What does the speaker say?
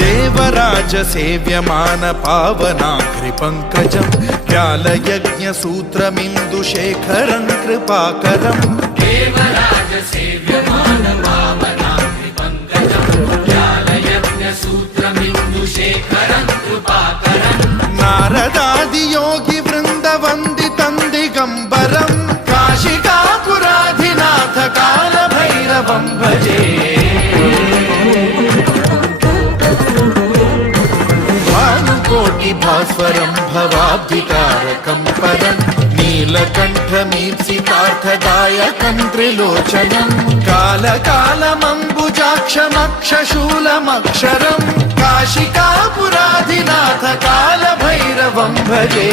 देवराज सेव्यमान पावनाग्रि पंकजं व्यालयज्ञ सूत्रमिन्दुशेखरं कृपाकरं देवराज सेव्यमान पावनाग्रि पंकजं व्यालयज्ञ सूत्रमिन्दुशेखरं कृपाकरं नारदादि योगी वृंद वंदितं दिगंबरं काशिकापुराधिनाथ काल भैरवं भजे कोटि भास्वरं भवाब्धितारकं परं नीलकण्ठमीप्सितार्थदायकं त्रिलोचनं कालकालमम्बुजाक्षमक्षशूलमक्षरं काशिकापुराधिनाथ कालभैरवं भजे।